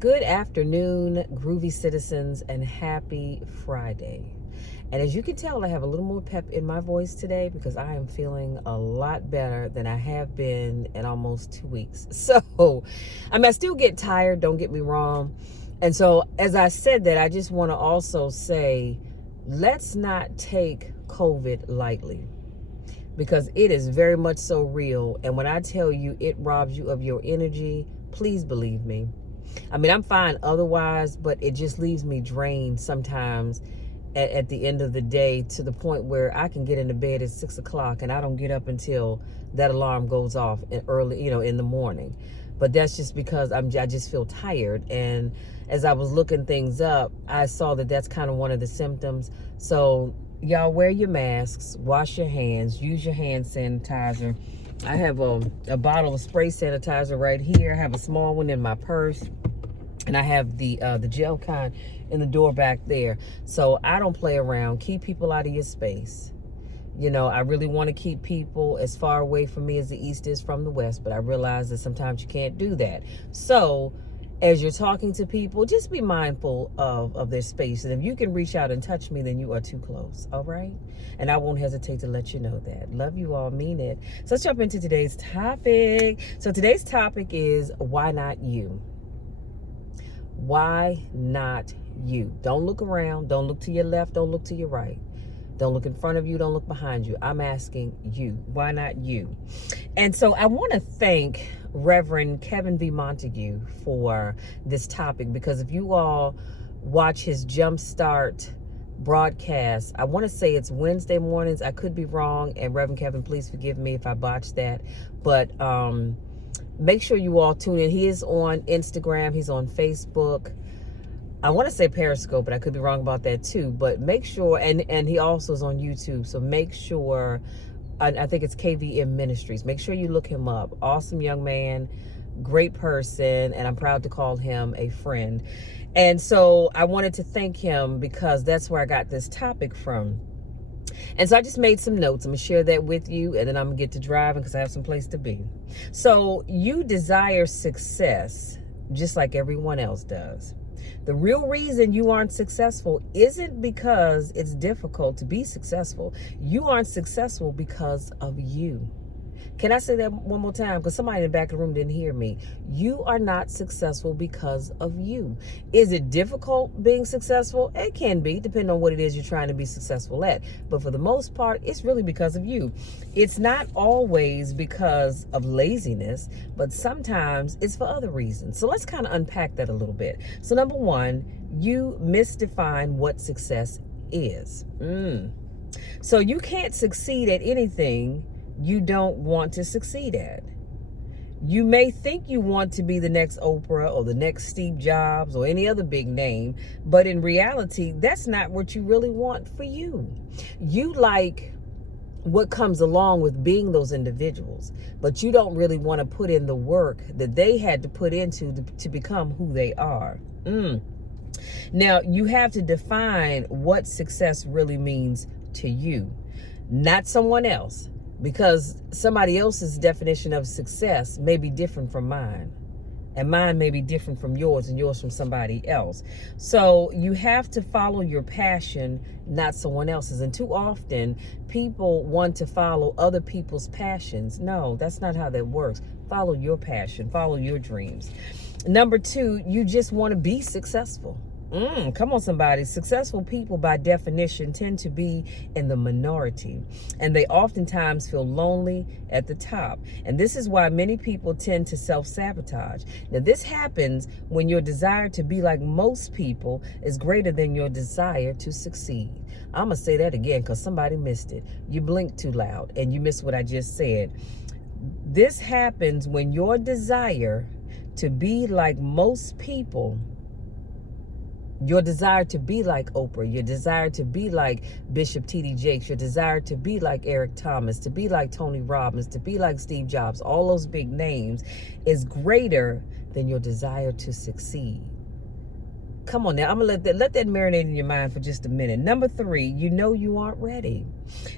Good afternoon, groovy citizens, and happy Friday. And as you can tell, I have a little more pep in my voice today because I am feeling a lot better than I have been in almost 2 weeks. So, I still get tired, don't get me wrong. And so, as I said that, I just want to also say, let's not take COVID lightly because it is very much so real. And when I tell you it robs you of your energy, please believe me. I'm fine otherwise, but it just leaves me drained sometimes at the end of the day, to the point where I can get into bed at 6 o'clock and I don't get up until that alarm goes off early, in the morning. But that's just because I just feel tired. And as I was looking things up, I saw that that's kind of one of the symptoms. So y'all wear your masks, wash your hands, use your hand sanitizer. I have a bottle of spray sanitizer right here. I have a small one in my purse. And I have the gel kind in the door back there. So I don't play around. Keep people out of your space. I really want to keep people as far away from me as the East is from the West. But I realize that sometimes you can't do that. So as you're talking to people, just be mindful of their space. And if you can reach out and touch me, then you are too close. All right? And I won't hesitate to let you know that. Love you all. Mean it. So let's jump into today's topic. So today's topic is, why not you? Why not you? Don't look around. Don't look to your left. Don't look to your right. Don't look in front of you. Don't look behind you. I'm asking you. Why not you? And so I want to thank Reverend Kevin V. Montague for this topic, because if you all watch his Jumpstart broadcast, I want to say it's Wednesday mornings. I could be wrong. And Reverend Kevin, please forgive me if I botched that. But make sure you all tune in. He is on Instagram. He's on Facebook. I want to say Periscope, but I could be wrong about that too. But make sure, and he also is on YouTube. So make sure, I think it's KVM Ministries. Make sure you look him up. Awesome young man, great person, and I'm proud to call him a friend. And so I wanted to thank him because that's where I got this topic from. And so I just made some notes. I'm going to share that with you, and then I'm going to get to driving because I have some place to be. So you desire success just like everyone else does. The real reason you aren't successful isn't because it's difficult to be successful. You aren't successful because of you. Can I say that one more time? Because somebody in the back of the room didn't hear me. You are not successful because of you. Is it difficult being successful? It can be, depending on what it is you're trying to be successful at. But for the most part, it's really because of you. It's not always because of laziness, but sometimes it's for other reasons. So let's kind of unpack that a little bit. So number one, you misdefine what success is. So you can't succeed at anything you don't want to succeed at. You may think you want to be the next Oprah or the next Steve Jobs or any other big name, but in reality, that's not what you really want for you. You like what comes along with being those individuals, but you don't really want to put in the work that they had to put into to become who they are. Now, you have to define what success really means to you, not someone else. Because somebody else's definition of success may be different from mine. And mine may be different from yours, and yours from somebody else. So you have to follow your passion, not someone else's. And too often, people want to follow other people's passions. No, that's not how that works. Follow your passion. Follow your dreams. Number two, you just want to be successful. Come on, somebody. Successful people, by definition, tend to be in the minority, and they oftentimes feel lonely at the top. And this is why many people tend to self-sabotage. Now, this happens when your desire to be like most people is greater than your desire to succeed. I'm going to say that again because somebody missed it. You blinked too loud and you missed what I just said. This happens when your desire to be like most people, your desire to be like Oprah, your desire to be like Bishop T.D. Jakes, your desire to be like Eric Thomas, to be like Tony Robbins, to be like Steve Jobs, all those big names, is greater than your desire to succeed. Come on now, I'm going to let that marinate in your mind for just a minute. Number three, you aren't ready.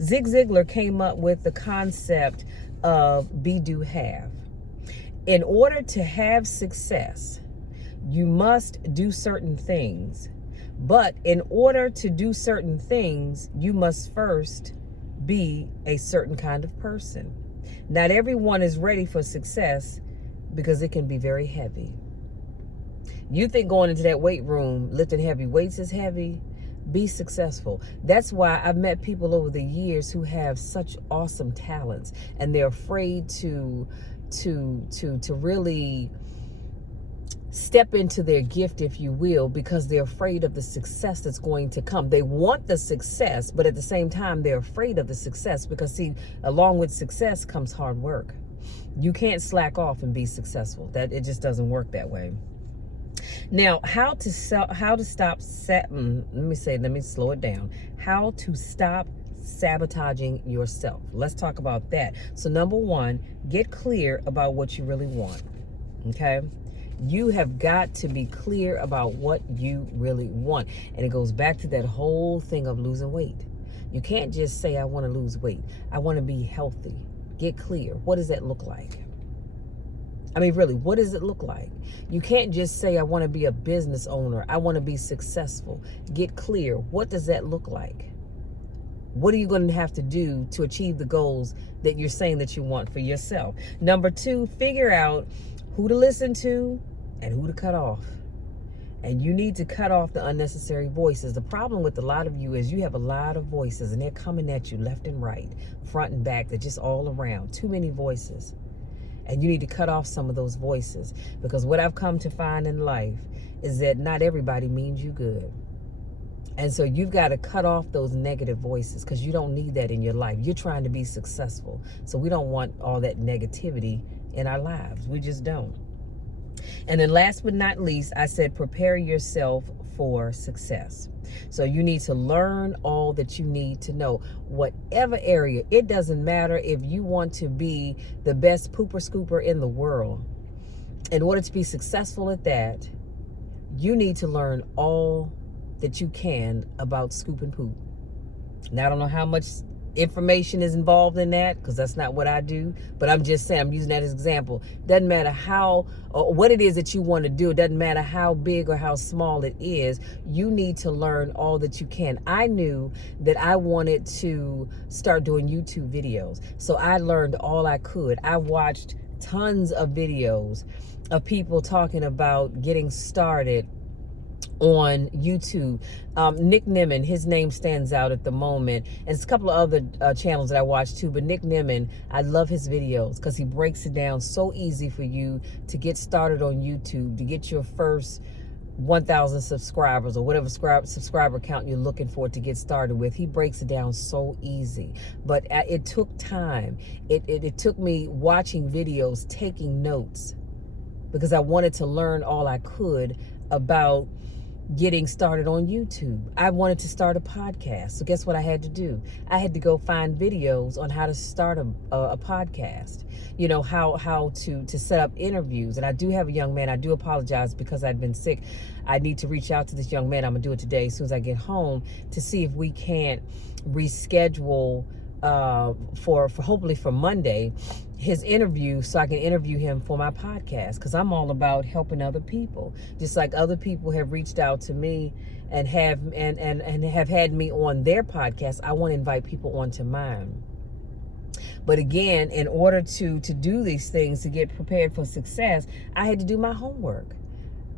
Zig Ziglar came up with the concept of be, do, have. In order to have success, You must do certain things. But in order to do certain things, you must first be a certain kind of person. Not everyone is ready for success because it can be very heavy. You think going into that weight room, lifting heavy weights is heavy? Be successful. That's why I've met people over the years who have such awesome talents, and they're afraid to really step into their gift, if you will, because they're afraid of the success that's going to come. They want the success, but at the same time, they're afraid of the success because, see, along with success comes hard work. You can't slack off and be successful. That it just doesn't work that way. Now, how to stop let me slow it down. How to stop sabotaging yourself. Let's talk about that. So number one, get clear about what you really want. Okay? You have got to be clear about what you really want. And it goes back to that whole thing of losing weight. You can't just say, I want to lose weight. I want to be healthy. Get clear. What does that look like? I mean, really, what does it look like? You can't just say, I want to be a business owner. I want to be successful. Get clear. What does that look like? What are you going to have to do to achieve the goals that you're saying that you want for yourself? Number two, figure out who to listen to and who to cut off. And you need to cut off the unnecessary voices. The problem with a lot of you is you have a lot of voices and they're coming at you left and right, front and back. They're just all around. Too many voices. And you need to cut off some of those voices, because what I've come to find in life is that not everybody means you good. And so you've got to cut off those negative voices, because you don't need that in your life. You're trying to be successful. So we don't want all that negativity in our lives. We just don't. And then last but not least, I said prepare yourself for success. So you need to learn all that you need to know. Whatever area, it doesn't matter if you want to be the best pooper scooper in the world. In order to be successful at that, you need to learn all that you can about scoop and poop. Now, I don't know how much information is involved in that, because that's not what I do, but I'm just saying, I'm using that as an example. Doesn't matter how or what it is that you want to do. It doesn't matter how big or how small it is. You need to learn all that you can. I knew that I wanted to start doing YouTube videos, so I learned all I could. I watched tons of videos of people talking about getting started on YouTube. Nick Nimmin, his name stands out at the moment, and it's a couple of other channels that I watch too, but Nick Nimmin, I love his videos because he breaks it down so easy for you to get started on YouTube, to get your first 1,000 subscribers or whatever subscriber count you're looking for to get started with. He breaks it down so easy, but it took time. It took me watching videos, taking notes, because I wanted to learn all I could about getting started on YouTube. I wanted to start a podcast. So guess what I had to do? I had to go find videos on how to start a podcast. You know, how to set up interviews. And I do have a young man. I do apologize because I'd been sick. I need to reach out to this young man. I'm going to do it today as soon as I get home to see if we can't reschedule for hopefully for Monday his interview, so I can interview him for my podcast, because I'm all about helping other people, just like other people have reached out to me and have had me on their podcast. I want to invite people onto mine. But again, in order to do these things, to get prepared for success, I had to do my homework.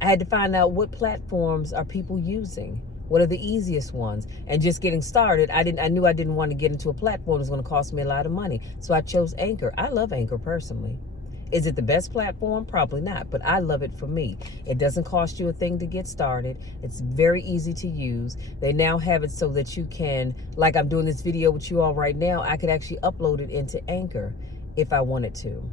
I had to find out what platforms are people using. What are the easiest ones? And just getting started, I knew I didn't want to get into a platform that was going to cost me a lot of money. So I chose Anchor. I love Anchor personally. Is it the best platform? Probably not, but I love it for me. It doesn't cost you a thing to get started. It's very easy to use. They now have it so that you can, like I'm doing this video with you all right now, I could actually upload it into Anchor if I wanted to.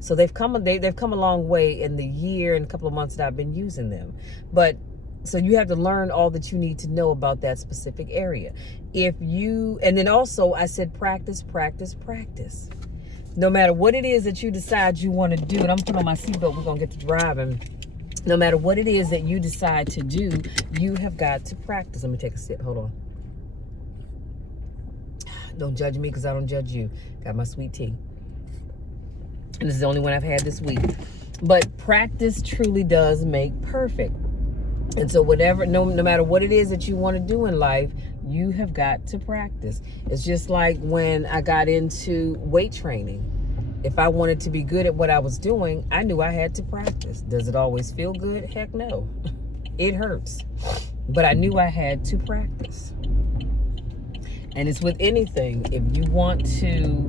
So they've come a long way in the year and a couple of months that I've been using them. So you have to learn all that you need to know about that specific area. And then also I said practice. No matter what it is that you decide you want to do, and I'm putting on my seatbelt, we're going to get to driving. No matter what it is that you decide to do, you have got to practice. Let me take a sip. Hold on. Don't judge me because I don't judge you. Got my sweet tea. And this is the only one I've had this week. But practice truly does make perfect. And so whatever, no matter what it is that you want to do in life, you have got to practice. It's just like when I got into weight training. If I wanted to be good at what I was doing, I knew I had to practice. Does it always feel good? Heck no. It hurts. But I knew I had to practice. And it's with anything. If you want to,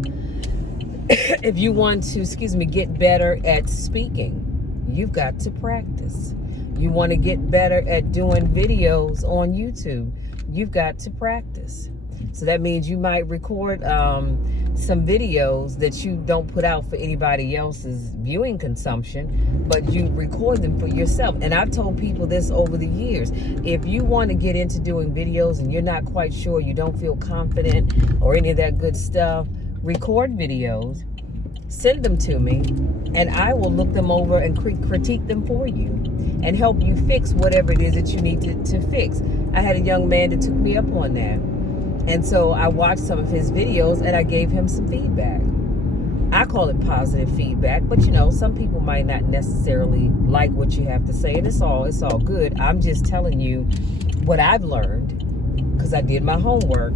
get better at speaking, you've got to practice. You want to get better at doing videos on YouTube, you've got to practice. So that means you might record some videos that you don't put out for anybody else's viewing consumption, but you record them for yourself. And I've told people this over the years. If you want to get into doing videos and you're not quite sure, you don't feel confident or any of that good stuff, record videos, send them to me, and I will look them over and critique them for you and help you fix whatever it is that you need to fix. I had a young man that took me up on that. And so I watched some of his videos and I gave him some feedback. I call it positive feedback, but some people might not necessarily like what you have to say, and it's all good. I'm just telling you what I've learned because I did my homework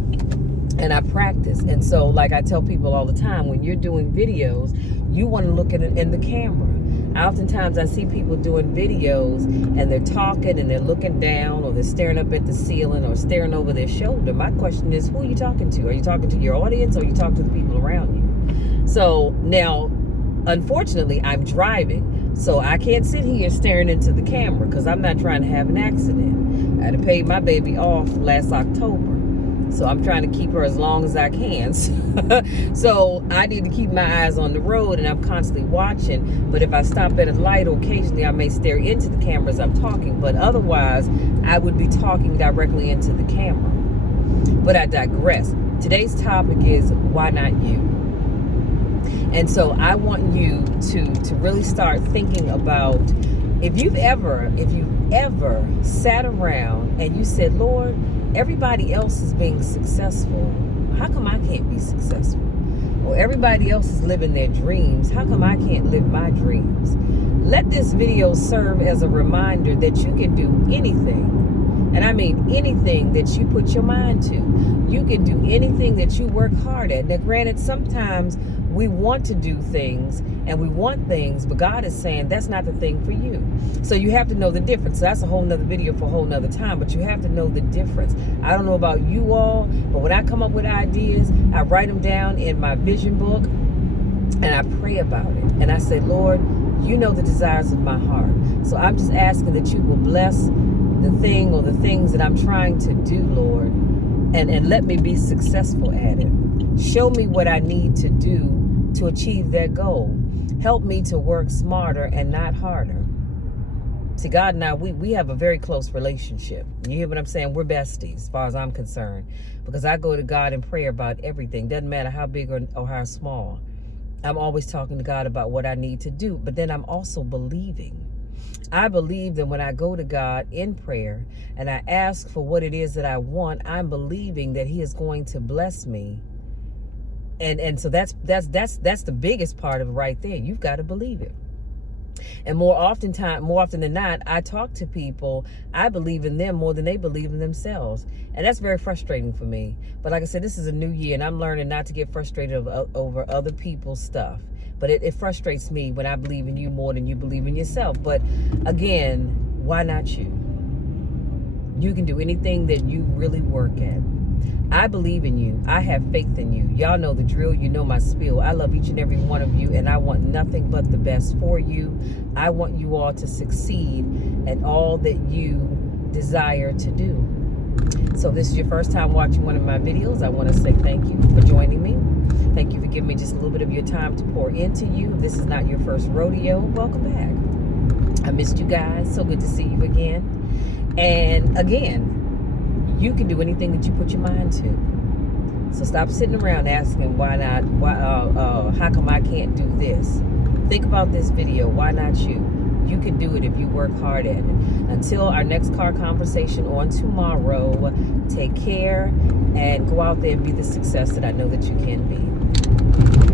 and I practice. And so, like I tell people all the time, when you're doing videos, you want to look at it in the camera. Oftentimes I see people doing videos and they're talking and they're looking down, or they're staring up at the ceiling or staring over their shoulder. My question is, who are you talking to? Are you talking to your audience, or are you talking to the people around you? So now, unfortunately, I'm driving, so I can't sit here staring into the camera because I'm not trying to have an accident. I had paid my baby off last October, so I'm trying to keep her as long as I can. So I need to keep my eyes on the road, and I'm constantly watching. But if I stop at a light, or occasionally I may stare into the camera as I'm talking. But otherwise, I would be talking directly into the camera. But I digress. Today's topic is, why not you? And so I want you to really start thinking about, if you've ever sat around and you said, Lord, everybody else is being successful, how come I can't be successful? Or everybody else is living their dreams, how come I can't live my dreams? Let this video serve as a reminder that you can do anything. And I mean anything that you put your mind to. You can do anything that you work hard at. Now, granted, sometimes we want to do things and we want things, but God is saying that's not the thing for you. So you have to know the difference. So that's a whole nother video for a whole nother time, but you have to know the difference. I don't know about you all, but when I come up with ideas, I write them down in my vision book and I pray about it. And I say, Lord, you know the desires of my heart. So I'm just asking that you will bless the thing or the things that I'm trying to do, Lord, and let me be successful at it. Show me what I need to do to achieve that goal. Help me to work smarter and not harder. See, God and I, we have a very close relationship. You hear what I'm saying? We're besties as far as I'm concerned, because I go to God in prayer about everything. Doesn't matter how big or how small. I'm always talking to God about what I need to do, but then I'm also believing. I believe that when I go to God in prayer and I ask for what it is that I want, I'm believing that He is going to bless me. And so that's the biggest part of it right there. You've got to believe it. And more often than not, I talk to people, I believe in them more than they believe in themselves. And that's very frustrating for me. But like I said, this is a new year, and I'm learning not to get frustrated over other people's stuff. But it frustrates me when I believe in you more than you believe in yourself. But again, why not you? You can do anything that you really work at. I believe in you. I have faith in you. Y'all know the drill. You know my spiel. I love each and every one of you, and I want nothing but the best for you. I want you all to succeed at all that you desire to do. So if this is your first time watching one of my videos, I want to say thank you for joining me. Thank you for giving me just a little bit of your time to pour into you. If this is not your first rodeo, welcome back. I missed you guys. So good to see you again. And again, you can do anything that you put your mind to. So stop sitting around asking why not, how come I can't do this? Think about this video. Why not you? You can do it if you work hard at it. Until our next car conversation on tomorrow, take care and go out there and be the success that I know that you can be.